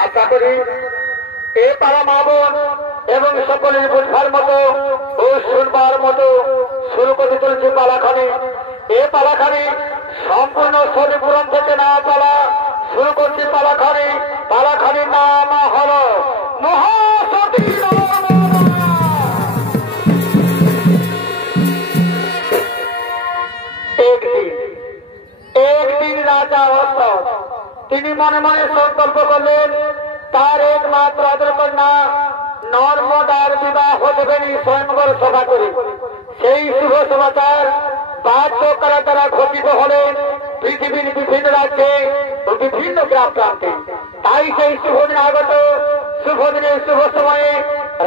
আশা করি এ পাড়া মা বোন এবং সকলের বুঝবার মতো ও শুনবার মতো শুরু করে চলছে পালাখানি। এ পালাখানি সম্পূর্ণ শরীপুরম থেকে না পালা শুরু করছে পালাখানি। পালাখানির নাম হল মহাসতী। একদিন রাজা অশোক তিনি মনে মনে সংকল্প করলেন তার একমাত্র কন্যা নর্মদার বিবাহ দেবেন স্বয়ংবর সভা করে। সেই শুভ সমাচার বাধ্য করা তারা ঘটিত হলেন পৃথিবীর বিভিন্ন রাজ্যে ও বিভিন্ন গ্রাম প্রান্তে। তাই সেই শুভদিন আগত শুভদিনের শুভ সময়ে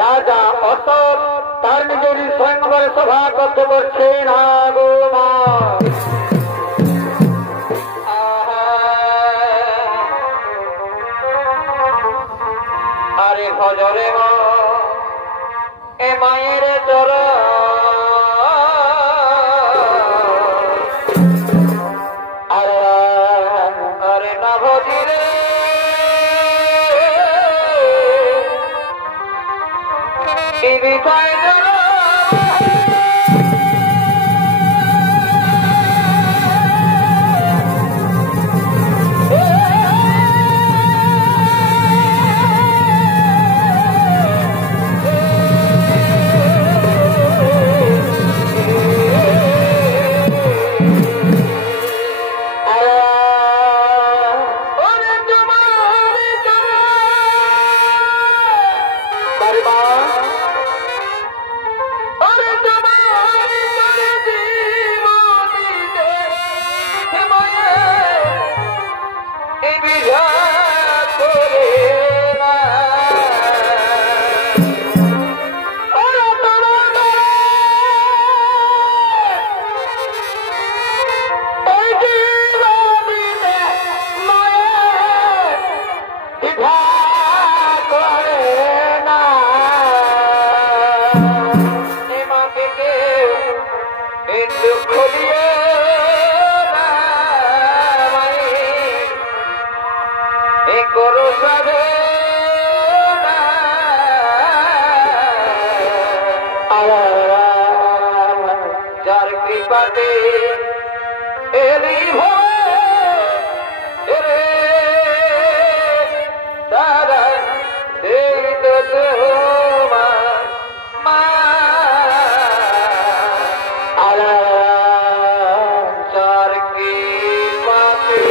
রাজা অশোক তার নিজের স্বয়ংবর সভা করতে করছেন। আরে ভজরে এ মায়ের চর আরে না ভজিরে এই বিষয় যার কৃপাতে এলি তারা সেই তো মা যার কৃপাতে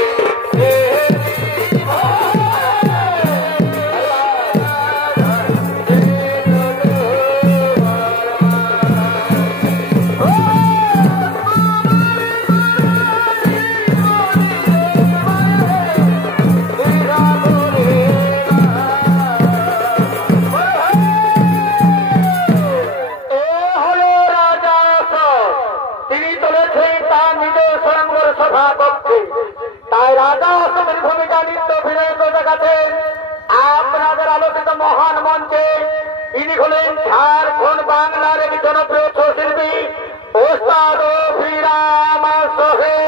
তাই রাজা অসমের ভূমিকা নৃত্য অভিনয় করে দেখাতেন আপনাদের আলোচিত মহান মঞ্চে। ইনি হলেন ঝাড়খণ্ড বাংলার এক জনপ্রিয় শিল্পী ওস্তাদ শ্রীরাম সোহেল।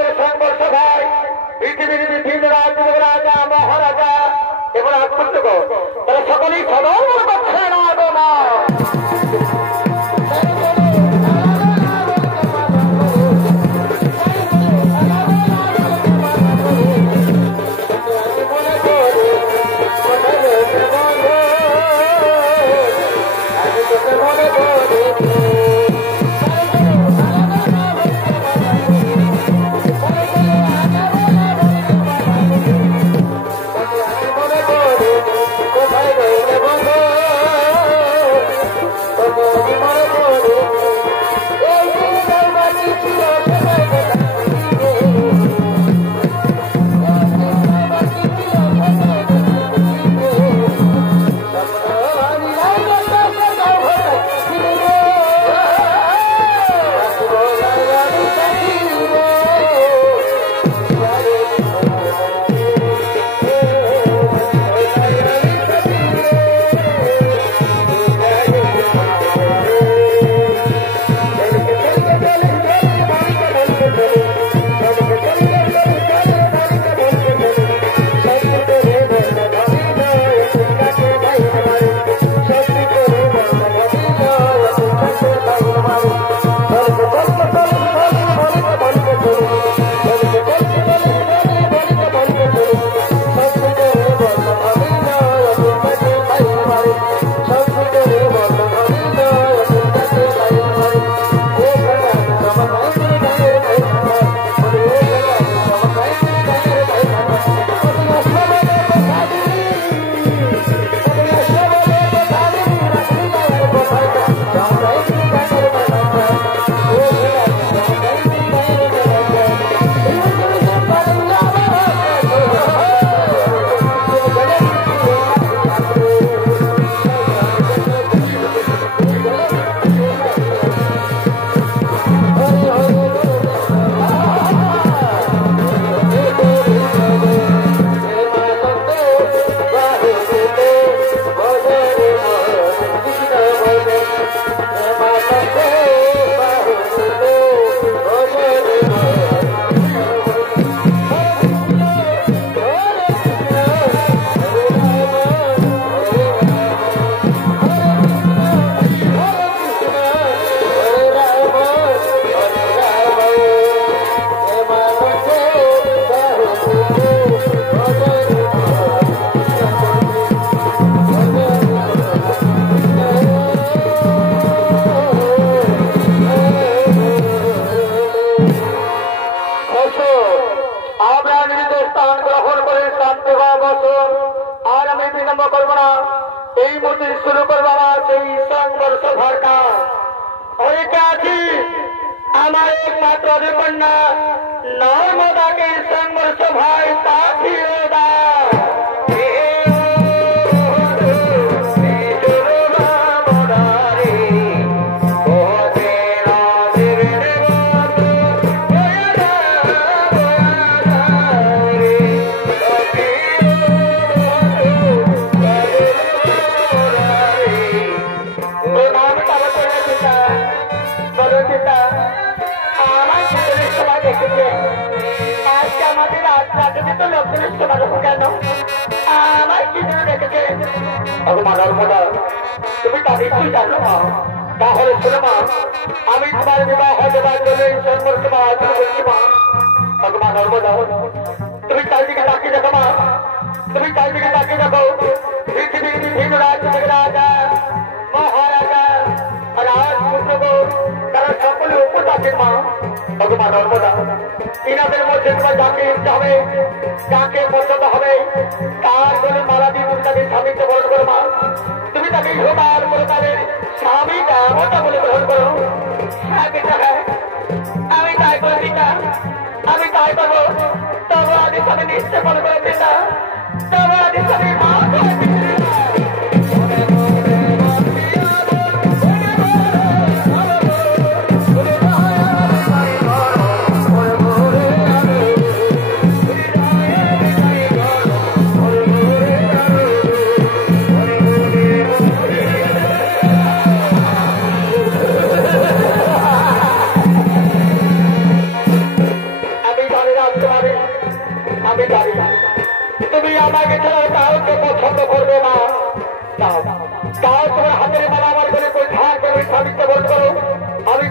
আমাদের সংঘর্ষ ভাই পৃথিবীর বিভিন্ন রাজা মহারাজা এবার আক্রান্ত তারা সকলেই সবাই মনে করছে না গো মা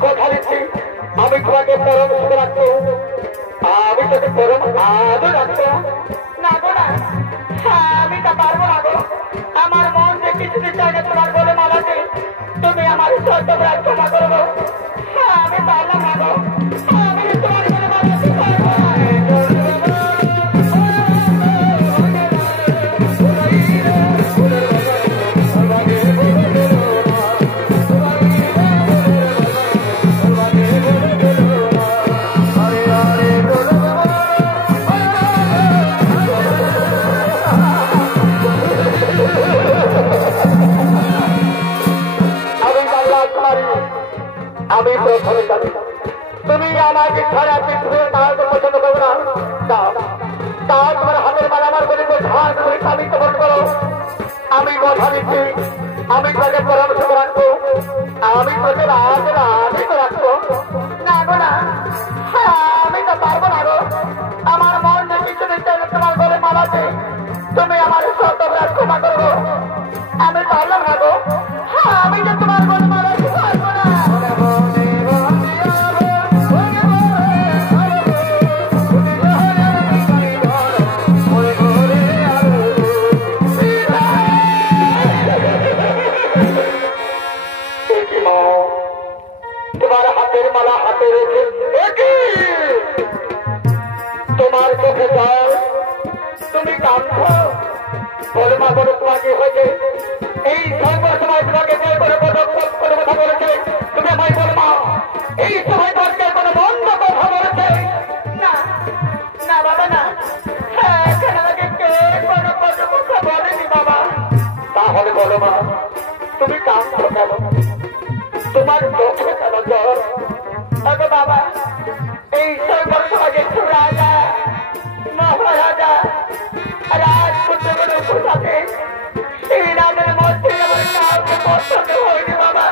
কথা দিচ্ছি আমি তোমাকে পরম সুখে রাখবো আমি তোকে পরম আদর রাখবো না গো না আমি তা পারবো না গো আমার মন যে কিছুতে চাই না তোমার বলে মালাতে তুমি আমার সত্য প্রার্থনা করবো আমি পারলাম না গো আমি তোমার বলে মালাতে পারবো না আমি প্রথমে জানি তুমি আমাকে ছাড়া পৃথিবীর তাহলে পছন্দ করবো না তাও তোমার হাতের মালা আমার বলে ধান তুমি পালিত বন্ধ করো আমি কথা দিচ্ছি আমি তাকে পরামর্শ রাখবো আমি তোকে আমি তো রাখবো না গো না আমি তো পারবো না গো আমার মন যে কিছু দিচ্ছে তোমার বলে মালাতে তুমি আমার সত্য ক্ষমা করবো আমি পারলাম না গো আমি যে তোমার বলে মালাতে পারবো না তোমার হাতের মালা হাতে রেখে তোমার চোখে জল তুমি কাঁদছ বলে মা বলে তোমাকে হয়েছে এই সময় তোমায় তোমাকে বিয়ে করে করে কথা বলেছে তুমি আমায় বলে মা এই সময় তোমাকে কোনো বন্ধ কথা বলেছে না না বাবা না আমাকে কে কোনো কথা বলেনি বাবা তাহলে বলো মা তুমি কাঁদছ কেন তোমার চোখে কেন জ্বর আগে বাবা এই সরকার সমাজের রাজা মহারাজা রাজপুত্র থাকে এই রাজের মধ্যে আমার কাউকে পছন্দ হয়নি বাবা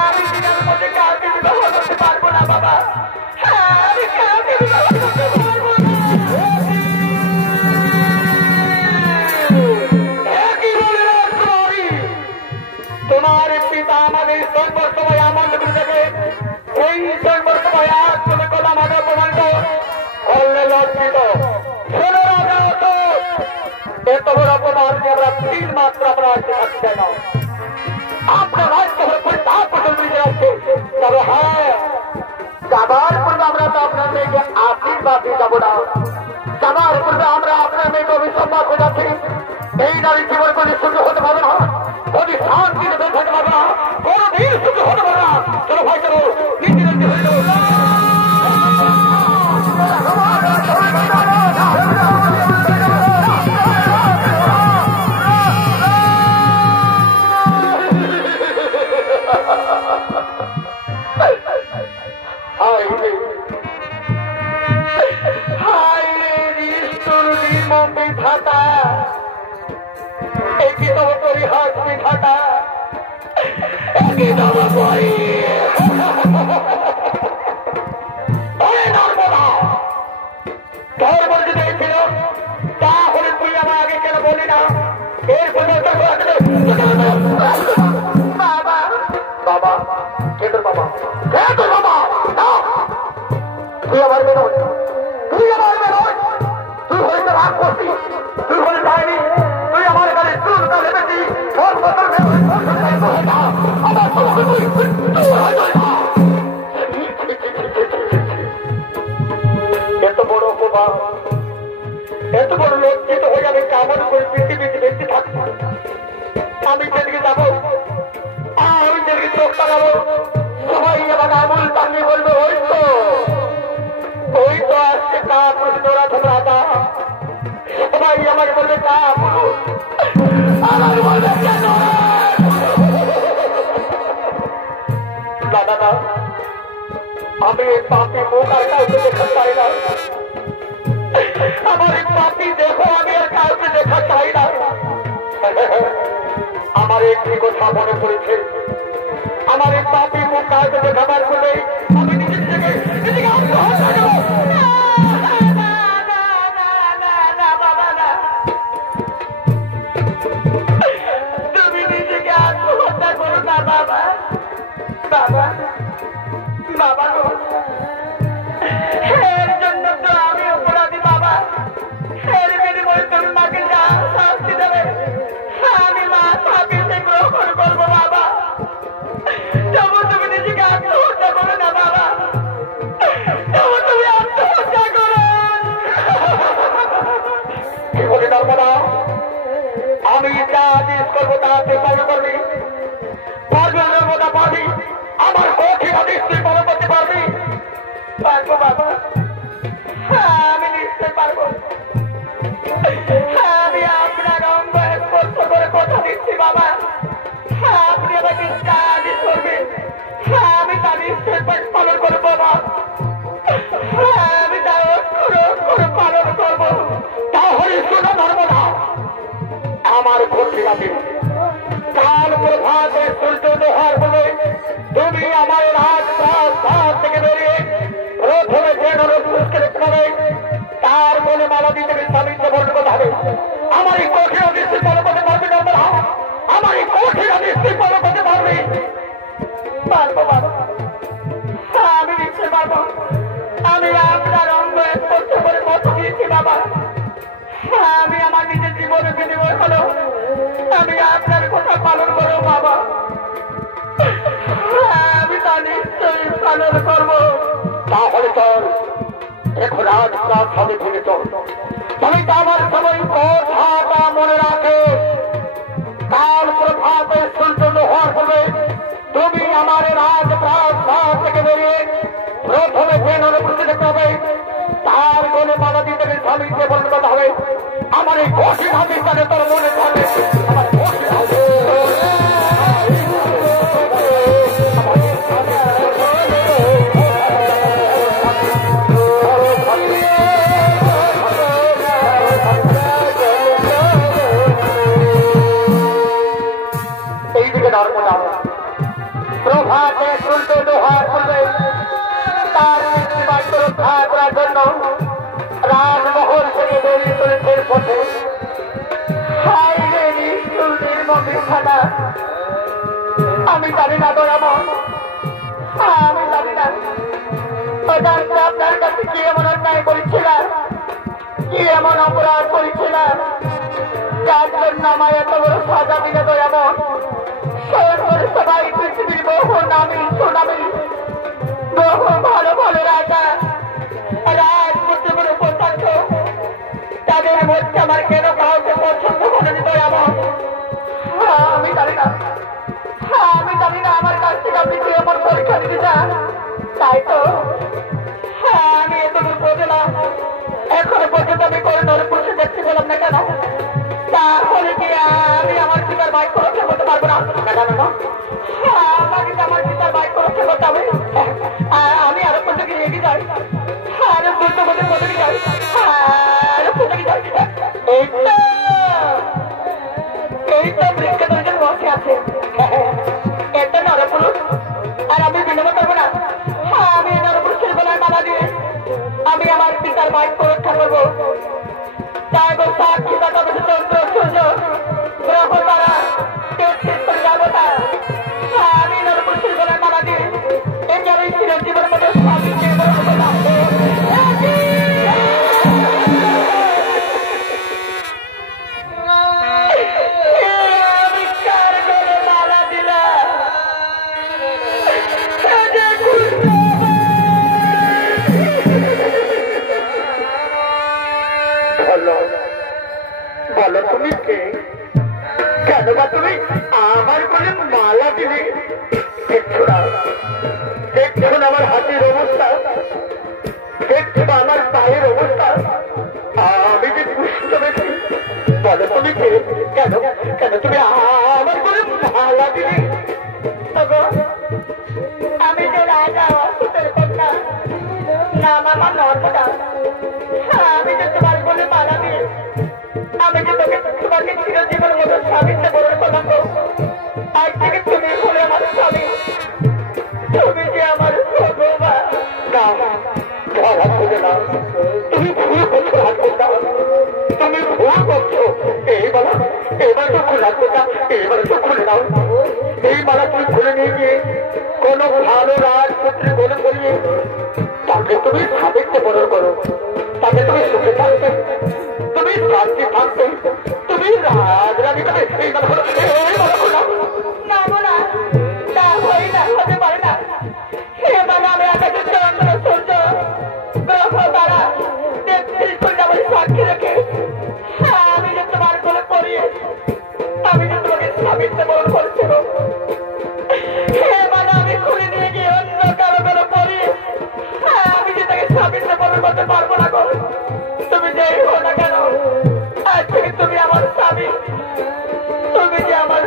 আমি দিনের মধ্যে কাউকে বিবাহ করতে পারবো না বাবা আমি কাউকে বিবাহ করতে পারবো না তোমার পিতা আমাদের সর্বসময় আমল বুঝে এই সর্বসময় আজ তুমি কথা আমাদের অপমান করলে লজ্জিত শোনো রাজা এত বড় অপমান যে আমরা 3 মাত্র আমরা আসতে থাকতে চাই না আপনার রাজ্য পরিত্যাগ করতে বুঝে আসছে তবে হ্যাঁ যাবার পূর্বে আমরা তো আপনার মেয়েকে আশীর্বাদ দিয়ে যাবো না যাবার পূর্বে আমরা আপনার মেয়েকে অভিসম্বাদ বোঝাচ্ছি এই নারী জীবন কোনো সুযোগ হতে পারবে না কোন শান্তিতে বেঁচে থাকতে পারবে না কোনদিন সুযোগ হতে পারবে না চলো ভাই চলো নীতি নীতি হয়ে যাবো তাহলে তুই আমার আগে কেন বলি না এর বাবা বাবা কে তোর বাবা কে তোর বাবা তুই আমার মেয়ে তুই আমার মেয়ে তুই হয়তো রাগ করছিস তুই হলে যায়নি তুই আমার কাছে চুল কালে বেশি ওর এত বড় অপমান এত বড় লজ্জিত হয়ে যাবে কেমন করে পৃথিবীতে বেঁচে থাকবো আমি যেদিকে যাবো আমি যেদিকে চোখ লাগাবো সবাই আমার আমল টাঙ্গি বলবে ওই তো আজকে তা তোরা তোমরা তা সবাই আমাকে বলবে তা আমার বলবে কেন দাদা আমি এই পাপি মুখ আর কাউকে দেখতে পাই না আমার এই পাপি দেখো আমি আর কাউকে দেখা চাই না আমার একটি কথা মনে পড়েছে আমার এই পাপি মুখ কাউকে দেখাবার বলে আমি নিজের থেকে আত্মহত্যা করব তুমি নিজেকে আত্মহত্যা করো না বাবা বাবা বাবা আমি তাই পালন করবো। তাহলে শোনো ধর্মদা, আমার ক্ষতি আছে। কাল প্রভাতে সূর্য দোহার বলে তুমি আমার রাজপ্রাসাদ থেকে বেরিয়ে প্রথমে যে নরপুরুষকে দেখতে পাবে, তার বলে মালা দিতে স্বামীকে বলতে হবে। আমার এই কঠিন দৃষ্টি ফলো করতে পারবে না, আমার এই কঠিন দৃষ্টি ফলো করতে পারবে। পারবো বাবা, আমি নিশ্চয় পারবো। আমি আপনার অঙ্গ স্পর্শ করে মত দিয়েছি বাবা। আমি আমার নিজের জীবনে বিনিময় হলো আমি আপনার কথা পালন করবো বাবা। আমি তা নিশ্চয়ই পালন করবো। তাহলে চল এখন রাজপ্রাসাদে ফিরে চল। তবে আমার সময় কথাটা মনে রাখে, কাল প্রভাতে সূর্য দোহার হবে তুমি আমার রাজপ্রাসাদ থেকে বেরিয়ে প্রথমে যে নরপুরুষকে দেখতে হবে, তার গলে মালা দিতে স্বামীকে বলতে হবে। আমার এই কঠিন আদেশটাকে তোর মনে থাকে। আমার কঠিন এইদিকে নর্মদা প্রভাতে সূর্য দোহার করবে তার মৃত্যুবাক্য রক্ষা করার জন্য রাজমহল থেকে বেরিয়ে চলেছে পথে। আমি জানি না দয়ামন, আমি জানি না আপনার কাছে কি এমন অন্যায় করেছিলাম, কি এমন অপরাধ করেছিলাম যার জন্য আমার এত বড় সাজা দিলে দয়ামন। সবাই পৃথিবীর বহু নামী সুনামী বহু ভালো ভালো রাজা রাজপুত্রগুলো পছন্দ, তাদের মধ্যে আমার কেন কাউকে পছন্দ করে দিত এমন আমি জানি না। আমি জানি না আমার কাছ থেকে আপনি কি এমন পরীক্ষা দিতে চান। তাই তো আমি এতদূর বুঝলাম, এখনো পর্যন্ত আমি কোনো নরপুরুষে দেখতে পেলাম না কেন। তাহলে কি আমি আমার পিতার বাইক রক্ষা করতে পারবো না? আমাকে আমার পিতার বাইক রক্ষা করতে হবে। আমি আরো কোথাকে এগিয়ে যাই, আরো দ্রুত কোথাকে যাই, আরো কোথাকে যাই। এই তো বৃক্ষ দুজন বসে আছে, এটা নরপুরুষ। আর আমি বিলম্ব করবো না, আমি নরপুরুষের গলায় মালা দিয়ে আমি আমার পিতার বাইক রক্ষা করবো। তাই সাক্ষী কথা বলছে চন্দ্র সূর্য গ্রহ তারা দেবতা, আমি নরপুরুষের গলায় মালা দিয়ে একে আমি চিরজীবনের মধ্যে স্বামীকে বলো তুমি কে? কেন বা তুমি আমার বলে মালা দিলে? দেখছো না, দেখছো না আমার হাতের অবস্থা, দেখছো না আমার পায়ের অবস্থা, আমি যে পুষ্ট ব্যক্তি। বলো তুমি কে? কেন কেন তুমি আমার বলে মালা দিলে? আমি যে রাজা অসুতের কন্যা, নাম আমার নর্মদা। আমি যে তোমার বলে মালা দিয়ে আমি যে তোমাকে চিরজীবন মতো স্বামীতে বরণ করলাম। আজ থেকে তুমি হলে আমার স্বামী, তুমি যে আমার ভগবান। তুমি ভুল করছো, তুমি ভুল করছো। এবার তো খোলা কোথা, এবার তো খুলে দাও। এই মালা তুমি খুলে নিয়ে গিয়ে কোনো ভালো রাজপুত্রে বলে করিয়ে তাকে তুমি স্বামীতে বরণ করো, তাকে তুমি সুখে থাকবে, তুমি শান্তি থাকবে, তুমি রাজরানী করে এই মালা খোলা। না বলা তা হই না, হতে পারে না। সে মালা আমি আকাশের চন্দ্র সূর্য গ্রহ তারা সাক্ষী রেখে আমি যে তোমার কোলে পড়িয়ে আমি যে তোমাকে স্বামীতে বরণ করেছিল, সে মালা আমি খুলে নিয়ে গিয়ে অন্য কারো কোলে পড়িয়ে আমি যে তাকে স্বামীতে বরণ করতে পারবো না। তুমি যেই হো না কেন, আজ থেকে তুমি আমার স্বামী, তুমি যে আমার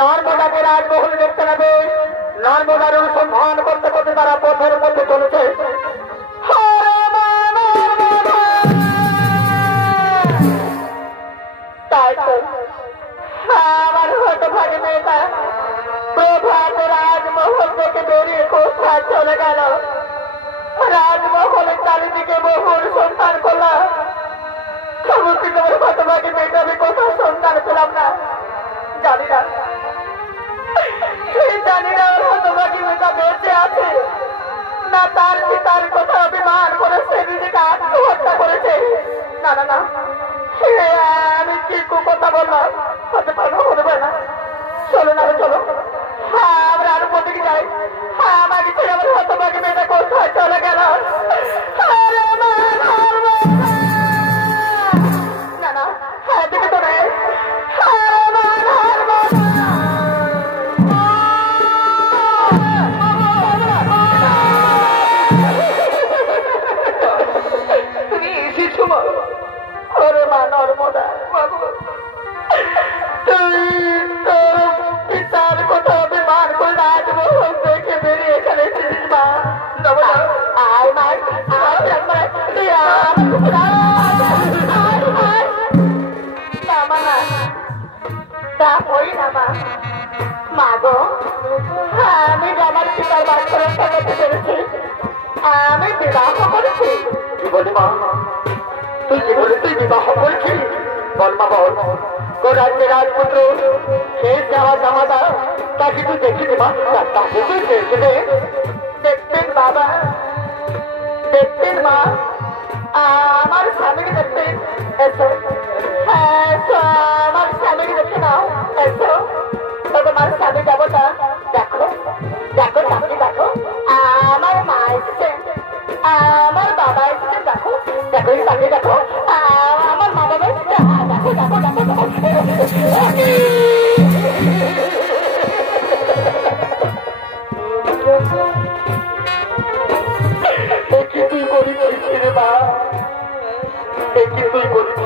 নর্মদাকে রাজমহল দেখতে নেবে। নর্মদার অনুসন্ধান করতে করতে তারা পথের মধ্যে চলেছে। তাই তো আমার হয়তো ভাগে মেয়েটা প্রভাত রাজমহল থেকে বেরিয়ে কোথায় চলে গেল। রাজমহলের চারিদিকে বহুর সন্ধান করলাম, সমস্ত তোমার হতভাগে মেয়েটা আমি কোথাও সন্ধান পেলাম না। জানি না ওর হতভাগী মেয়েটা বেঁচে আছে না তার পিতার কথা অভিমান করে সে নিজেকে আত্মহত্যা করেছে। না না না, আমি কি কথা বললাম, হতে পারবো হতে পারে না। চলো না চলো, হ্যাঁ আমরা আরো দিকে যাই। হ্যাঁ আমাকে ছেড়ে আমার হতভাগী মেয়েটা কোথায় চলে গেল। না না, হ্যাঁ দিকে তো নেই। আমি আমার পিতার বাচ্চা রক্ষা করতে পেরেছি, আমি বিবাহ করেছি। কি বলি মা, তুই কি বলি তুই বিবাহ করেছিস? বল মা বল, তোর রাজ্যের রাজপুত্র শেষ যাওয়া জামাতা তাকে তুই দেখিতে মা, তাকে তুই দেখবে। দেখতেন বাবা, দেখতেন মা, আমার স্বামীকে দেখতে এসো, এসো আমার স্বামীকে দেখে নাও, এসো তোমার স্বামী দেবতা। দেখো দেখো সামনে দেখো, আমার মা এসেছেন, আমার বাবা এসেছেন, দেখো দেখো সামনে দেখো, আমার মা বাবা এসেছে, দেখো দেখো দেখো দেখো। তুই করিস রে মা, তুই করিস,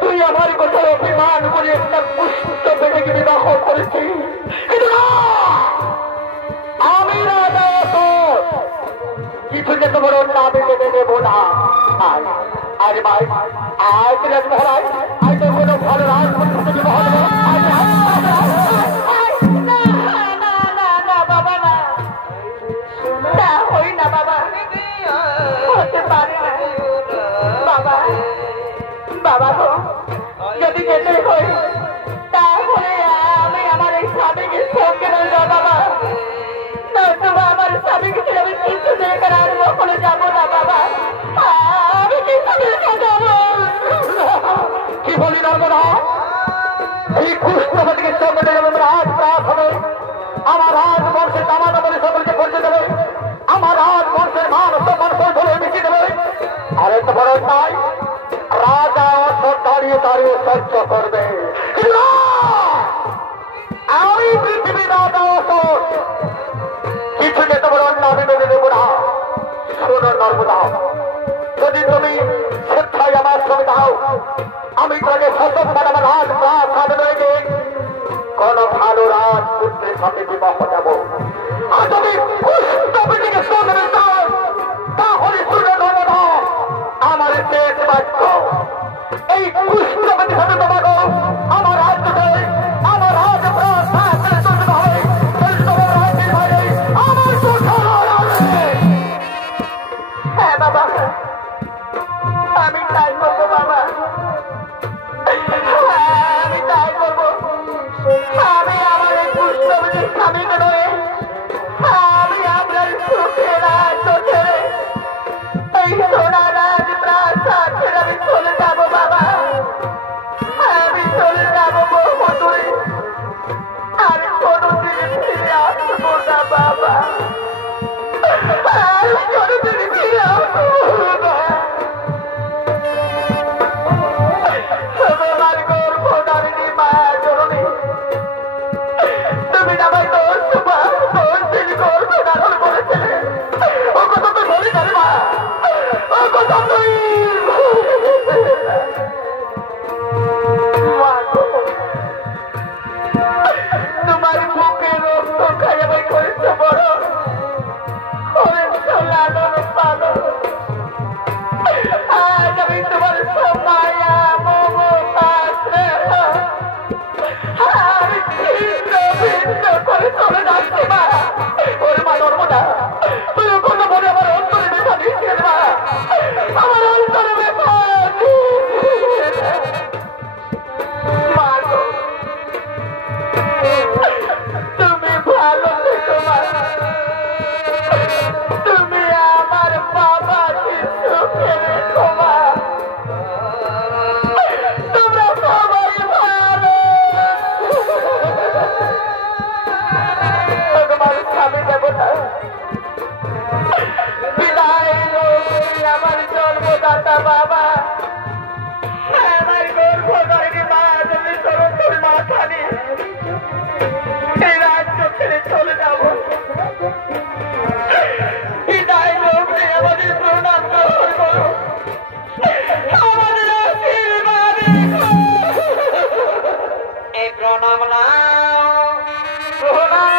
তুই আমার কোথায় অভিমান করে একটা পুষ্ট বেটাকে বিবাহ করেছিস। আমি রাজা কিছু যেতে বড় না বেঁধে দেব না। আরে ভাই আজ রাজ মহারাজ, আজ তো কোনো ভালো রাজমন্ত্রী বিবাহ দেবো। বাবা না, না হই না বাবা, হতে পারে না বাবা। বাবা গো, যদি যেতে হয় তাহলে আমি আমার এই স্বামীকে সঙ্গে নেব বাবা, নয়তো আমার স্বামীকে ছেড়ে আমি কিছু দেখে আর কখনো যাবো না বাবা, আমি কিছু দেখে যাবো। কি বলি নর্মদা, এই কুষ্ঠবতীকে সঙ্গে নেবে রাজ প্রাস হবে, আমার রাজ বংশের দামানো বলে সকলকে পরিচয় দেবে, আমার রাজ বংশের মান সম্মান ধরে মিশিয়ে দেবে। আর এত বড় নাই রাজা দাঁড়িয়ে দাঁড়িয়ে সহ্য করবে। আমি পৃথিবী রাজা কিছু যেতে বড় আমি মেনে দেবো না। শোনো নর্মদা, যদি তুমি স্বেচ্ছায় আমার সঙ্গে দাও, আমি তোকে সতর্কবার আমার রাজ প্রাসাদ রয়েছে কোন ভালো রাজপুত্রের সাথে বিবাহ যাবো। আর তুমি পুষ্পটিকে সঙ্গে দাও, তাহলে শুনে নর্মদা আমার শেষ বাক্য, এই পুষ্পটির সাথে তোমাকে আমার রাজ্যে আমার রাজ প্রাসাদ চলতে হবে। আমার হ্যাঁ বাবা, আমি তাই করবো বাবা, আমি তাই করবো। আমি আমার এই পুষ্পটির স্বামীকে নয়, আমি আপনার সুখে রাজ্য ছেড়ে এই সোনা রাজ প্রাসাদ ছেড়ে আমি চলে যাবো বাবা, আমি চলে যাবো বহু দূরে, আমি কোনোদিন ফিরে আসবো না বাবা, আমি কোনোদিন ফিরে আসবো না। আমার গর্ভধারিণী মা জননী, তুমি আমায় দোষ গর্ভ ধারণ করেছিলে, ও কথা তুই বলি না মা, ও কথা তুই তোমার বুকে রক্ত খাইয়ে আমি করেছে বড় লালন পালন। আজ আমি তোমার মায়া মমতাতে আমি ছিন্ন ভিন্ন করে চলে যাচ্ছি মা। ওর মা নর্মদা, তুই কথা বলে আমার অন্তরে ব্যথা দিচ্ছিস মা, আমার অন্তরে ব্যথা মা গো, তুমি ভালো থেকো মা, তুমি আমার বাবাকে সুখে রেখো মা, তোমরা সবাই ভালো। তোমার স্বামী দেবতা বিদায় আমার জন্মদাতা বাবা, আমার গর্ভধারিণী মা যদি সরস্বতী মা খালি এই রাজ্য ছেড়ে চলে যাবো, বিদায় লোক নিয়ে আমাদের প্রণাম গ্রহণ করো, আমাদের আশীর্বাদ এই প্রণাম না প্রণাম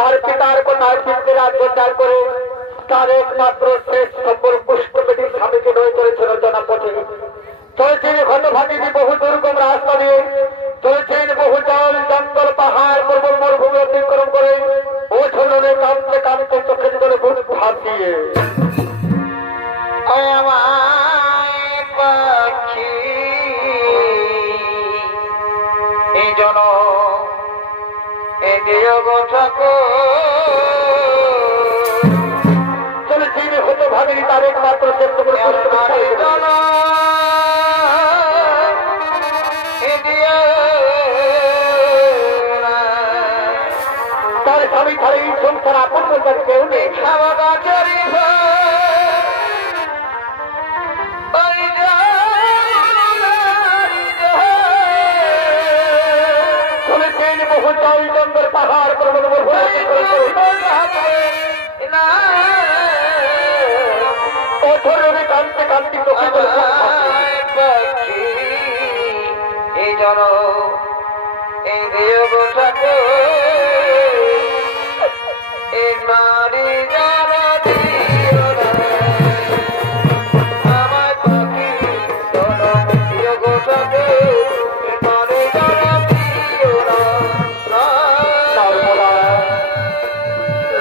তার পিতার কন্যার পিতৃ অত্যাচার করে তার একমাত্র শেষ সম্বল পুষ্ট পেটি স্বামীকে নয় করেছিল জনপথে। চলেছেন ঘটভাগিনী বহু দুর্গম রাস্তা দিয়ে, চলেছেন বহু জল জঙ্গল পাহাড় পর্বত মরুভূমি অতিক্রম করে, ও ঝোলনে কাঁদতে কাঁদতে চোখের করে বুক ভাসিয়ে পাখি এই জন চলেছেন হতে ভাগিনী তার একমাত্র চেষ্টা করে তার স্বামী ছাড়া এই সংসার আপন বলতে কেউ নেই। চলেছেন বহু জল জঙ্গল পাহাড় পর্বত কাঁদতে কাঁদতে এই জন এই দেব ঠাকুর এই নারী জানা দিও না আমার পাখি চলো দিও গো ঠাকুর এই নারী জানা দিও না। নর্মদা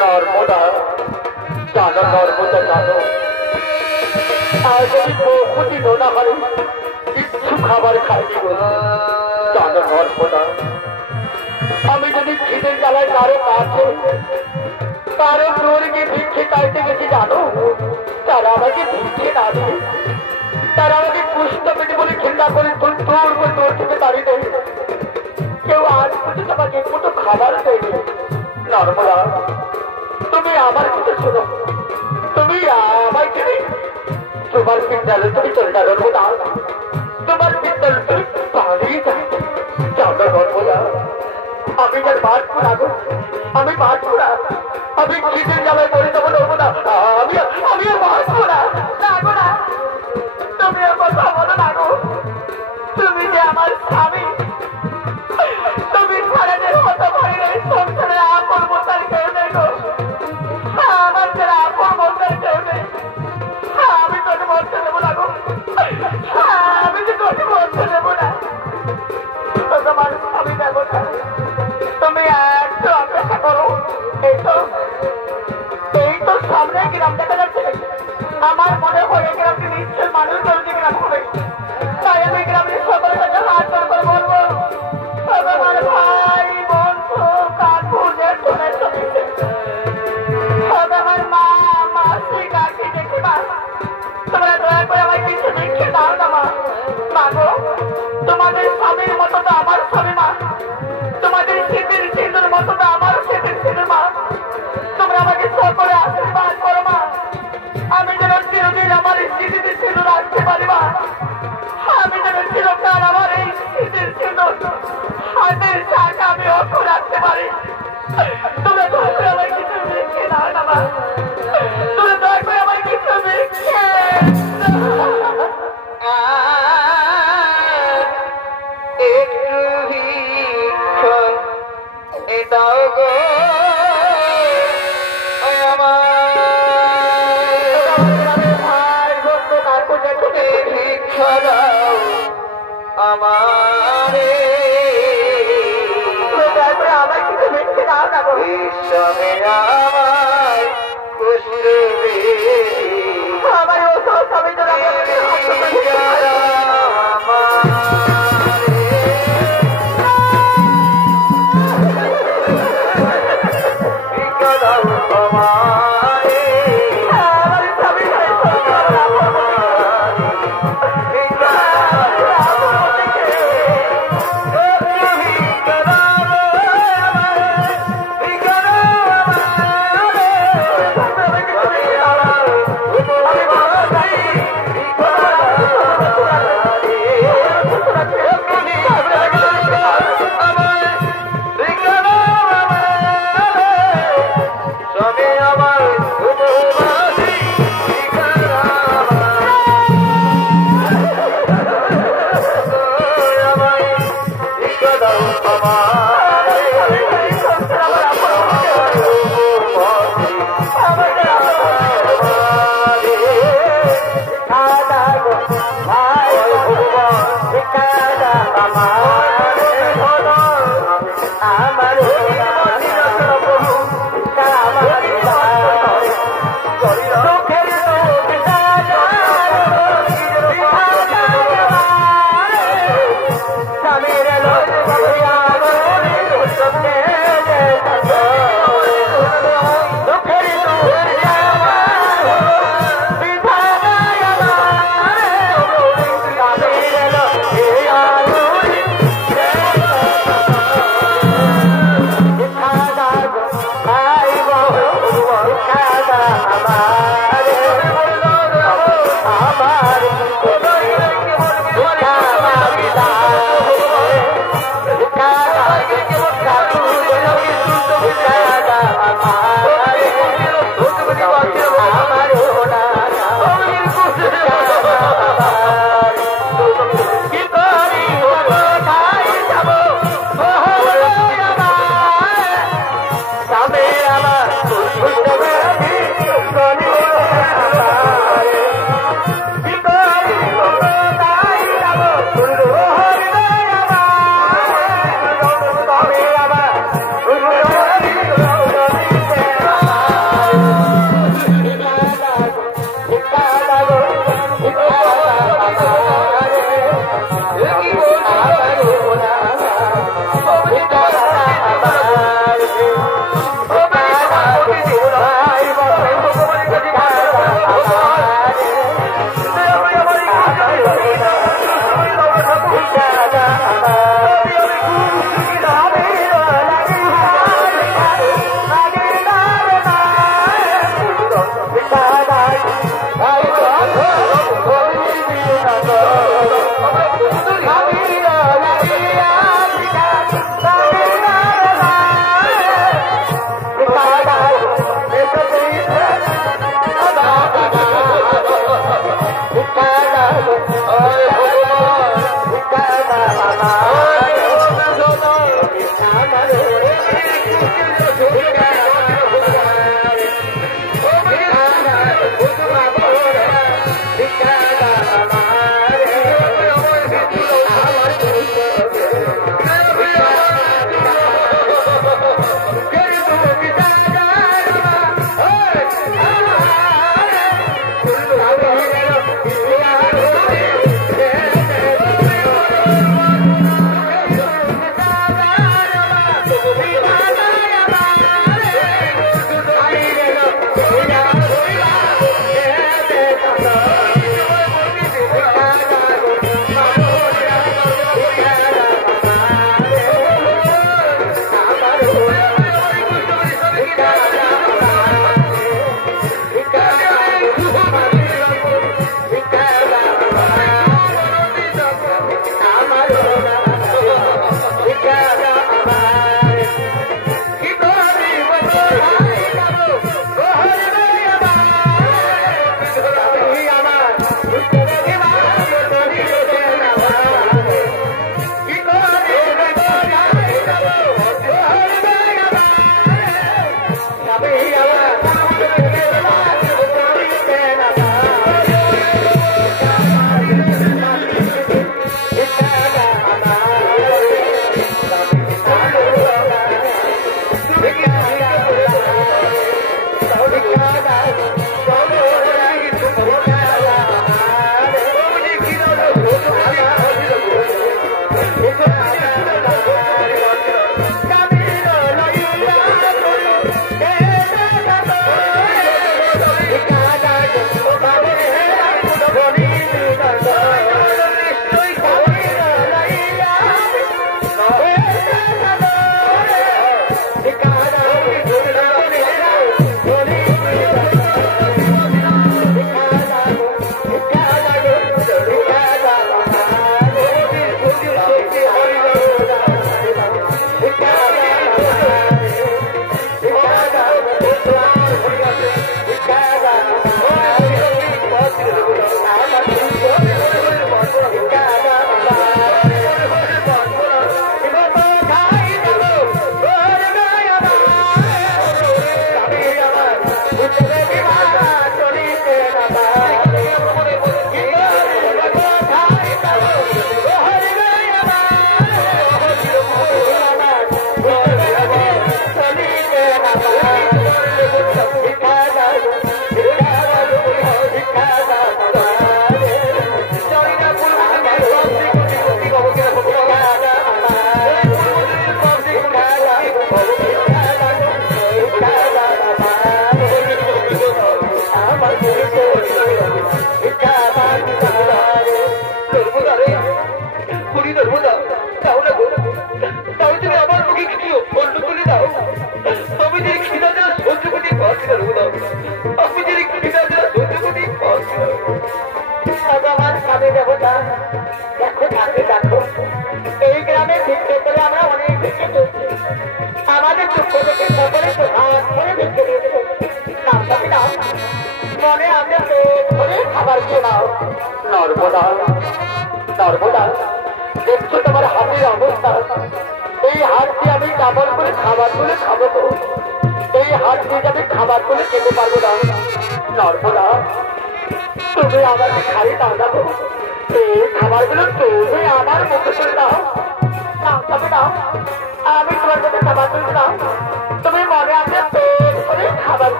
নর্মদা জানো নর্মদা জানো আর যদি বহু না হয় কিচ্ছু খাবার খাইনি বলো জানো নর্মদা। আমি যদি খিদে জ্বালায় কারো কাছে কারো দৌড়কে ভিক্ষে চাইতে গেছি জানো, তারা আমাকে ভিক্ষে না দিয়ে তারা আমাকে পুষ্ট পেটে বলে ঘৃণা করে দূর করে দৌড় থেকে দাঁড়িয়ে দেয়। কেউ আজ পর্যন্ত আমাকে একটু খাবার দেয়নি। নর্মদা তুমি আমার কথা শোনো, তুমি আমায় কিনে তোমার বিদ্যালয় তুমি চলে যাও নর্মদা, তোমার বিদ্যালয় তুমি পালিয়ে যাও জানো নর্মদা। আমি যার বাদ পুরা গো, আমি বাদ পুরা, আমি খিদের জ্বালায় করে দেবো নর্মদা। আমি আমি বাদ পুরা না গো না, তুমি আমার ভাবো না গো, তুমি যে আমার স্বামী, তুমি সারাদের হতে পারি সংসারে আপন বোতার কেউ নেই গো, আমার যারা আপন বোতার কেউ নেই। আমি তোকে বলতে দেবো না গো, আমি যে তোকে বলতে দেবো না। তোমার স্বামী দেবো না, তুমি একটু অপেক্ষা করো। এই তো সামনে গ্রাম দেখা যাচ্ছে, আমার মনে হয় গ্রামকে নিশ্চয় মানুষ জলদি গ্রাম হবে। তাই আমি গ্রামের সকলের কাছে হাত জোর করে বলবো, আমার ভাই বন্ধু কাকু জেঠুনের সঙ্গে আমার মা মাসি কাকি জেঠিমা, তোমরা দয়া করে আমার কিছু দেখে দাও না মা। মা গো, তোমাদের স্বামীর মতো তো আমার স্বামী মা, তোমাদের শীতের সিঁদুর মতো তো আমার শীতের সিঁদুর মা। তোমরা আমাকে সকলে আশীর্বাদ করো মা, আমি যেন চিরদিন আমার এই স্মৃতিতে সিঁদুর রাখতে পারি মা। আমি যেন চিরকাল আমার এই শীতের সিঁদুর হাতের শাখা আমি অক্ষ রাখতে পারি। তোমরা দয়া করে আমার কিছু দেখে দাও না মা, তোমরা দয়া করে আমার কিছু দেখে দাও গো আমারে আমার কিছু দেখতে দাও না গো, আমার খুশি আমার ও সবাই তো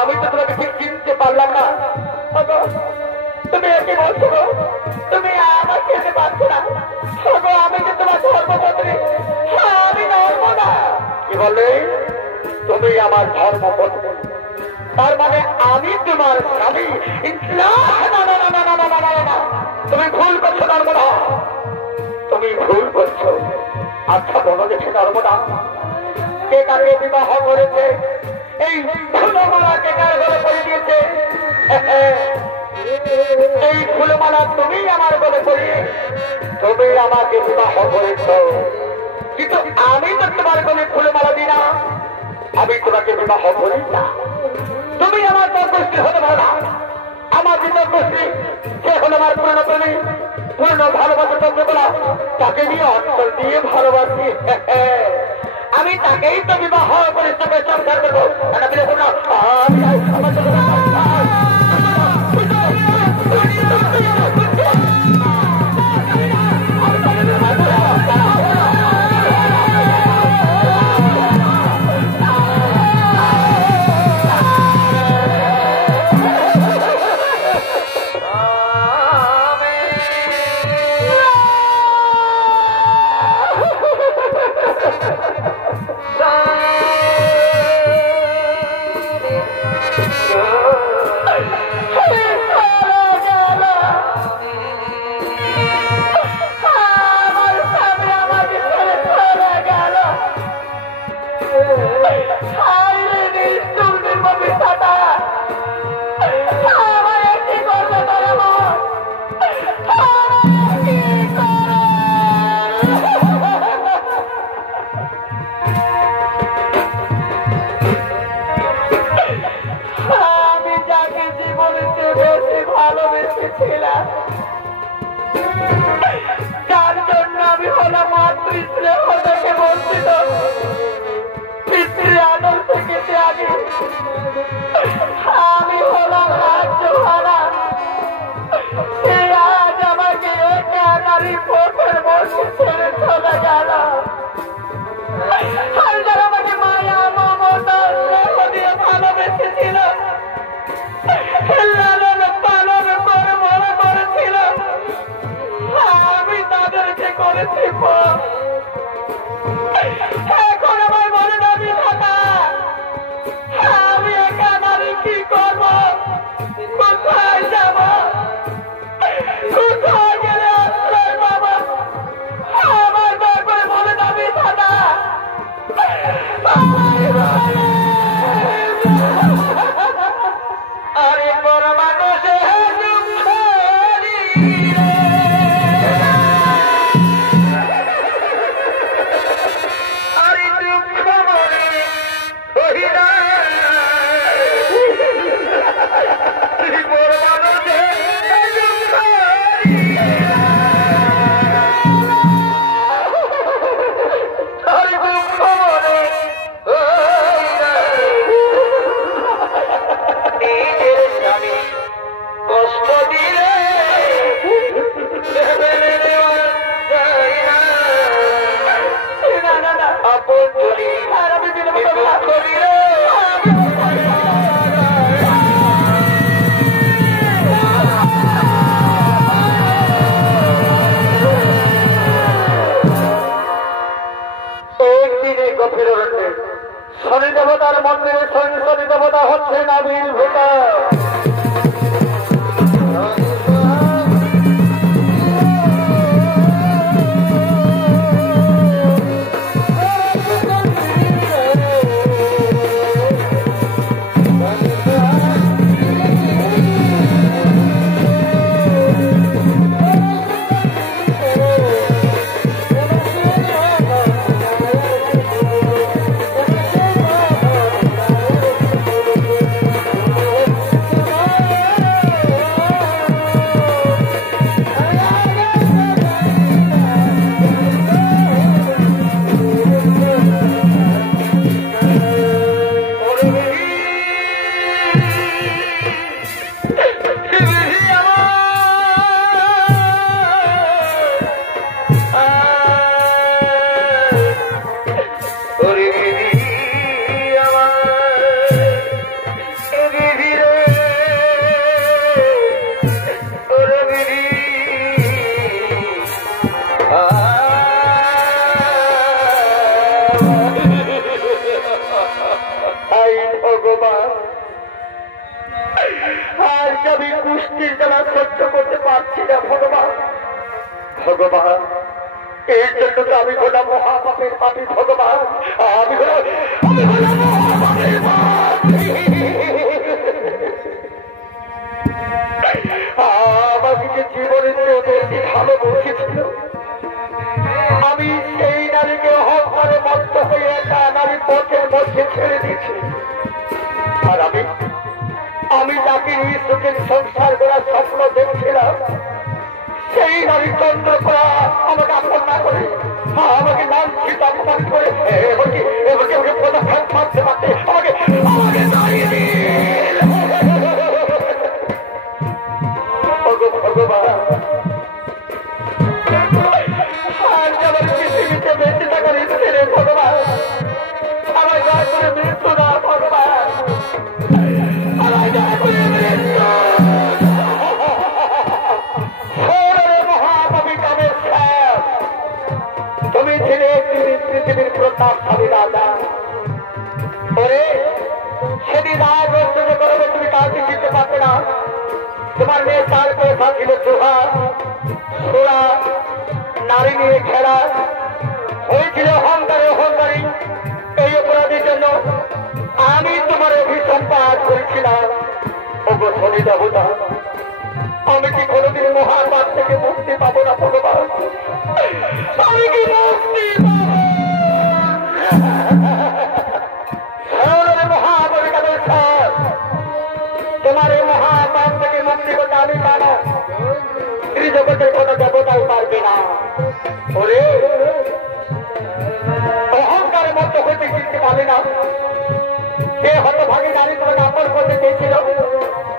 আমি তো তোমাকে ঠিক চিনতে পারলাম না। গো তুমি কি বলছো গো? তুমি আমাকে যেতে পারছো না গো? আমি যে তোমার ধর্মপত্নী, আমি নর্মদা। কি বললে? তুমি আমার ধর্মপত্নী, তার মানে আমি তোমার স্বামী? তুমি ভুল করছো নর্মদা, তুমি ভুল করছো। আচ্ছা বলো দেখি নর্মদা, কে কাকে বিবাহ করেছে? এই ফুলমালা কে কার গলে পড়ে দিয়েছে? এই ফুলমালা তুমি আমার গলে পড়িয়ে তুমি আমাকে বিবাহ করেছ, কিন্তু আমি তো তোমার গলে ফুলমালা দিই না, আমি তোমাকে বিবাহ করি না। তুমি আমার তর্কশ্রী হতে পারো না। আমার যে তর্কশ্রী সে হলো আমার পুরনো প্রেমী, পূর্ণ ভালোবাসা চন্দ্রকলা, তাকে নিয়ে অঞ্চল দিয়ে ভালোবাসি। আমি তাকেই তো বিবাহ করে তোকে সংসার করবো। যার জন্য আমি হলাম মাতৃস্নেহ থেকে বঞ্চিত, পিতৃ আদর থেকে ত্যাগী, আমি হলাম রাজ্য হারা। আজ আমাকে একা নারী পথের মধ্যে ছেড়ে চলে গেল। আর যারা আমাকে মায়া মমতা স্নেহ দিয়ে ভালোবেসেছিল, পালন করে বড় করেছিল, আমি তাদেরকে করেছি। এখন আমার মনে দাবি থাকা, আমি একা নারী কি করব? কোথায় যাব? কোথায় গেলে আশ্রয় পাব? আমার ব্যাপারে মনে দাবি থাকা। আরে বড় মানুষ কষ্ট দিলে বৃষ্টির জ্বালা সহ্য করতে পারছি না ভগবান। ভগবান, এর জন্য তো আমি হলাম মহাপাপের পাপী ভগবান। আমি হলাম মহাপাপের পাপী। আমাকে যে জীবনের চেয়ে বেশি ভালোবেসেছিল, আমি সেই নারীকে অহংকারে মত্ত হয়ে একটা নারী পথের মধ্যে ছেড়ে দিয়েছি। আর আমি তাকে নিয়ে সুখের সংসার করার স্বপ্ন দেখছিলাম। সেই নারী চন্দ্র করা আমাকে আপন না করে, আমাকে লাঞ্ছিত অপমান করে এবারে পদক্ষেপ মারতে মারতে আমাকে দাঁড়িয়ে দিল। ভগবান, আমার পৃথিবীতে বেঁচে থাকার ইচ্ছে রে ভগবান। আমার দয়া করে মৃত্যু না ভগবান, আমার দয়া করে মৃত্যু। মহাকবি কামের সাহেব, তুমি ছিলে পৃথিবীর প্রতাপশালী রাজা। ওরে সেদিন রাজ অর্জন করবে, তুমি কাউকে জিততে পারবে না। তোমার মেয়ে তার পেশা ছিল চোহা, সোরা, নারী নিয়ে খেলা হয়েছিল অহংকারী। এই অপরাধের জন্য আমি তোমার অভিশাপ পাঠ করেছিলাম। ওগো শনি দেবতা, আমি কি কোনোদিন মহাপাপ থেকে মুক্তি পাবো না ভগবান? আমি কি মুক্তি পাবো? মহাপাপী কাদের সাথ, তোমার এই মহাপাপ থেকে মুক্তি করতে আমি পাবো, ত্রিজগতের কোনো দেবতাও পারবে না। ওরে অহংকারের মধ্যে হইতে শিখতে পারবে না। যে হতভাগী নারী তোমাকে আপন করতে চেয়েছিল,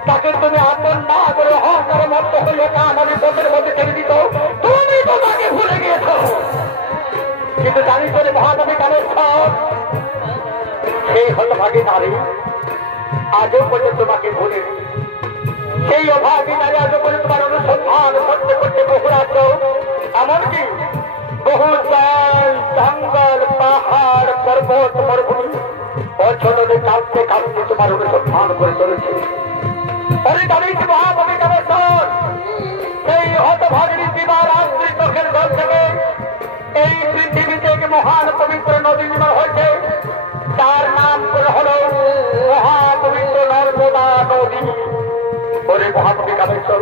তাকে তুমি আপন না করে অহংকারের মধ্যে হইলে আমি পথের মধ্যে ছেড়ে দিত। তুমি তো তাকে ভুলে গিয়েছ। কিন্তু জানি করে মহানবী কালের সব সেই হতভাগী নারী আজও পর্যন্ত তোমাকে ভুলে, সেই অভাগী নারী আজও পর্যন্ত তোমার অনুসন্ধান করতে করতে বহু রাজ্য, এমনকি বহু জঙ্গল, পাহাড়, পর্বত, মরুভূমি অঞ্চলে কাঁপতে কাঁপতে তোমার অনুসন্ধান করে চলেছে। মহাকবি কামের সেই হতভাগিনী দিবার আশ্রিত চোখের জল থেকে এই পৃথিবীতে এক মহান পবিত্র নদী নির্মাণ হয়েছে। তার নাম করে হল মহাপবিত্র নর্মদা নদী। ওরে মহাকবি কামেশ্বর,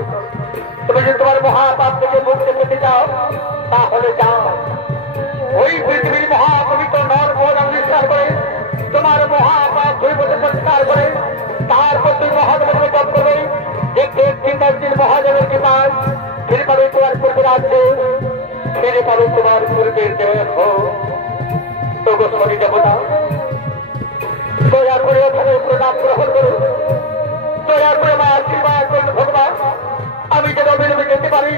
তুমি যদি তোমার মহাপাপ থেকে মুক্তি পেতে চাও, তাহলে যাও ওই পৃথিবীর মহাপবিত্র নর্মদা পরিষ্কার করে, তোমার মহাপাপ পরিষ্কার করে, তারপর তুমি মহাদেবের জপ করবে। দেখতে দিন মহাদেবের কৃপায় ফিরে পাবে তোমার পূর্বে রাজ্যে, ফিরে পাবে তোমার পূর্বের দেহ। তবু শনি দেবতা, দয়া করে ওখানে প্রণাম গ্রহণ করুন, দয়া করে আমার আশীর্বাদ করুন ভগবান। আমি যেন অবিলম্বে যেতে পারি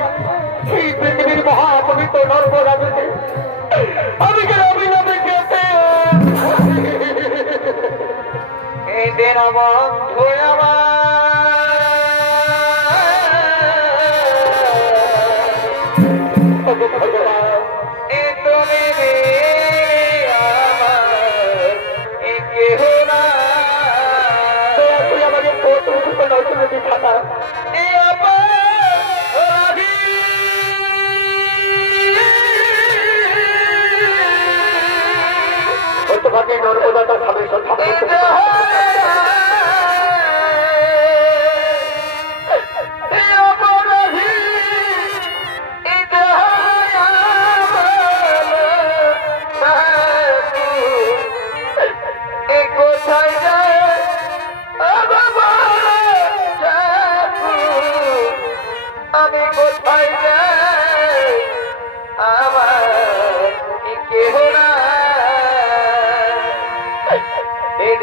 সেই পৃথিবীর মহাপবিত্র নর্মদা নদীতে, আমি যেন অবিলম্বে যেতে এই দিন বন্ধু আমার নর্মদাটা খাবে বন্ধু আমার তুমি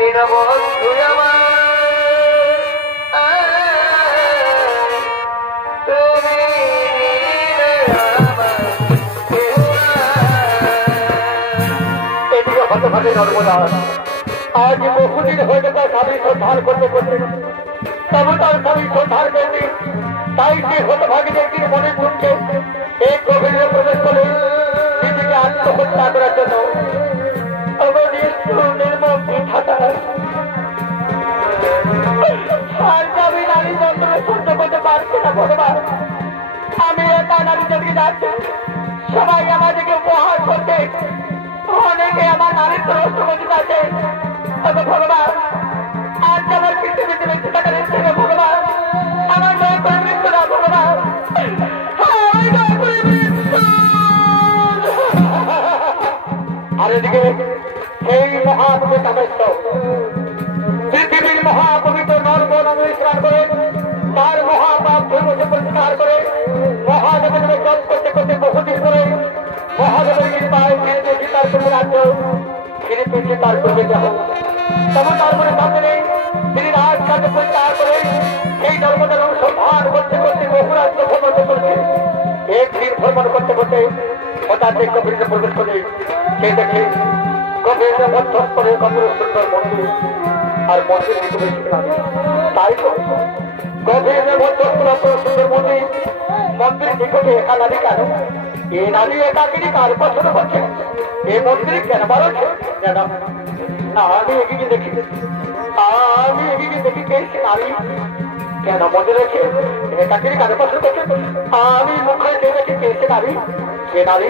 এদিকে হতভাগে নর্মদা আজ বহুদিন হয়ে গেছে স্বামী শ্রদ্ধার করতে করতে, তবু তার স্বামী শ্রদ্ধার করতে, তাই সে হতভাগীর একদিন মনে দুঃখে এই গভীরে প্রবেশ করে নিজেকে আত্মহত্যা করার জন্য নির্মম থাকা। আর আমি নারী যন্ত্রণা সহ্য করতে পারি এদিকে সেই মহাপবিত্র কামেশ্বর পৃথিবীর মহাপবিত্র নর্মদা নদী স্নান করে তার মহাপাপ ধর্মকে পরিষ্কার করে মহাদেবের জপ করতে করতে বহুদিন করে মহাদেবের কৃপায় ফিরে পেয়েছি তার পূর্ব রাজ্য ফিরে পেয়েছি তার পূর্বে যাব তবে তার মনে ভাবতে নেই তিনি রাজঘাটে পরিষ্কার করে সেই নর্মদার অনুসন্ধান করতে করতে বহু রাজ্য ভ্রমণ করছে একদিন ভ্রমণ করতে করতে হঠাৎ এক গভীরে প্রবেশ করে সেই দেখে গভীরে মধ্যস্থলে কত সুন্দর মন্দির আর মন্দির দিকে বেশি লাগে তাই তো গভীরে মধ্যস্থলে এত সুন্দর মন্দির মন্দির নিকটে একা নারী কেন এ নারী একাকিনী কার পছন্দ করছে এই মন্দিরে কেন বাড়ছে জানা না আমি এগিয়ে দেখি কে নারী কেন মনে রেখে একাকিনী কার পছন্দ করছে আমি মুখে দেখি কে নারী কে নারী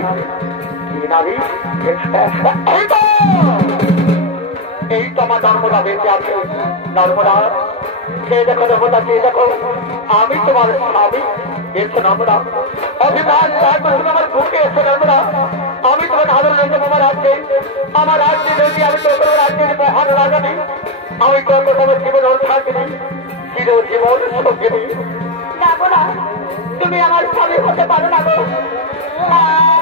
এই তো আমার নর্মদা বেঁচে আছে নর্মদা কে দেখো নর্মদা কে দেখো আমি তোমার স্বামী এসো নর্মদা অভিমান আমার বুকে এসো নর্মদা আমি তোমার আদর রয়েছে আমার রাজ্যে যদি আমি তো কোনো রাজ্যের মহান রাজা নেই আমি তো তোমার জীবন থাকি চিরজীবন সঙ্গে নেই না তুমি আমার স্বামী হতে পারো না গো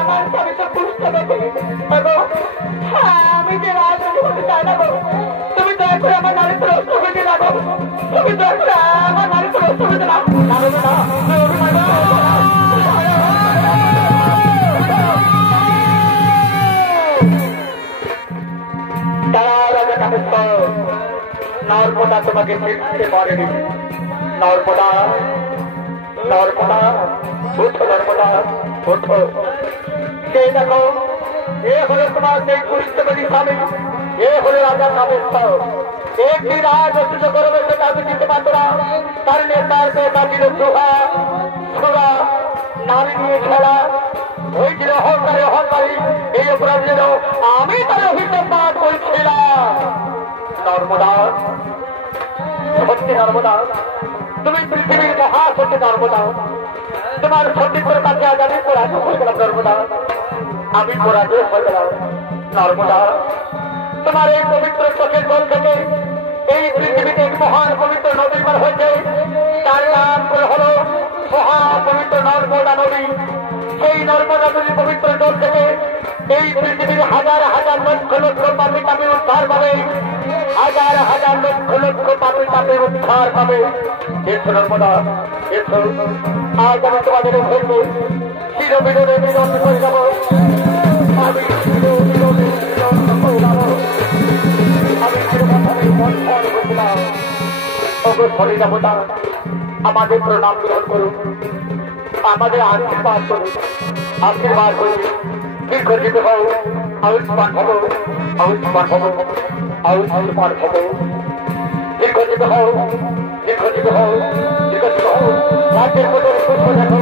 আমার স্বামী তো পুষ্ট আমি যে রাজনীতি হতে চাই না গো তুমি দয়া করে আমার নারীত্ব নষ্ট হইতে না গো তুমি দয়া করে আমার নারীত্ব নষ্ট হইতে না নর্মদা তোমাকে চিনতে পারেনি নর্মদা উঠো নর্মদা উঠো সেই দেখো এ হলো তোমার সেই পুষ্পবলী স্বামী এ হলো রাজা কামেশ্বর একটি রাজ অসুস্থ করবে সেটা আমি চিনতে পারতো না তার নেতার পেটা ছিল সুরা নারী নিয়ে খেলা হয়েছিল অহংকারী এই অপরাধ ছিল আমি তার অভিযোগ করছিলাম নর্মদা সত্যি নর্মদা তুমি পৃথিবীর মহাসত্যি নর্মদা তোমার সত্যিত্বের কাছে আজ আমি পরাজয় হয়ে গেলাম নর্মদা আমি পরাজয় হয়ে গেলাম নর্মদা তোমার এই পবিত্র চোখের জল থেকে এই পৃথিবীতে এক মহান পবিত্র নদী বার হয়েছে তার নাম করে হল মহাপবিত্র নর্মদা নদী সেই নর্মদা নদীর পবিত্র জল থেকে এই পৃথিবীর হাজার হাজার লক্ষ লক্ষ পাপি তাপে উদ্ধার পাবে হাজার হাজার লক্ষ লক্ষ পাপি তাপে উদ্ধার পাবে এসো নর্মদা এসো আজ আমি তোমাদের ধরবো চিরবিনোদে মিলন করে যাবো আমি চিরবিনোদে মিলন করে যাবো আমি চিরভাবে বন্ধন করছিলাম অবশ্যই দেবতা আমাদের প্রণাম গ্রহণ করুন আমাদের আশীর্বাদ করুন দীর্ঘজীবী হও আয়ুষ্মান হব দীর্ঘজীবী হও রাজ্যের মধ্যে সুস্থ দেখো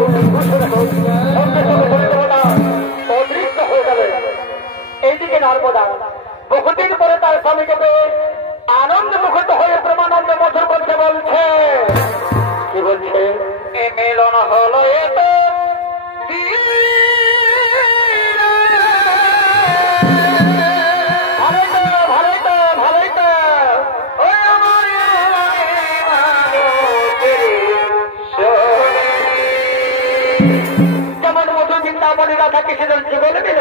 অদৃশ্য হয়ে যাবে এইদিকে নর্মদা বহুদিন পরে তার স্বামীকে পেয়ে আনন্দ মুখরিত হয়ে প্রেমানন্দ মধুর করতে বলছে কি বলছে এ মিলন হলো এত যেমন মধু বৃন্দাবনী রাধা কৃষ্ণের জীবনে দিল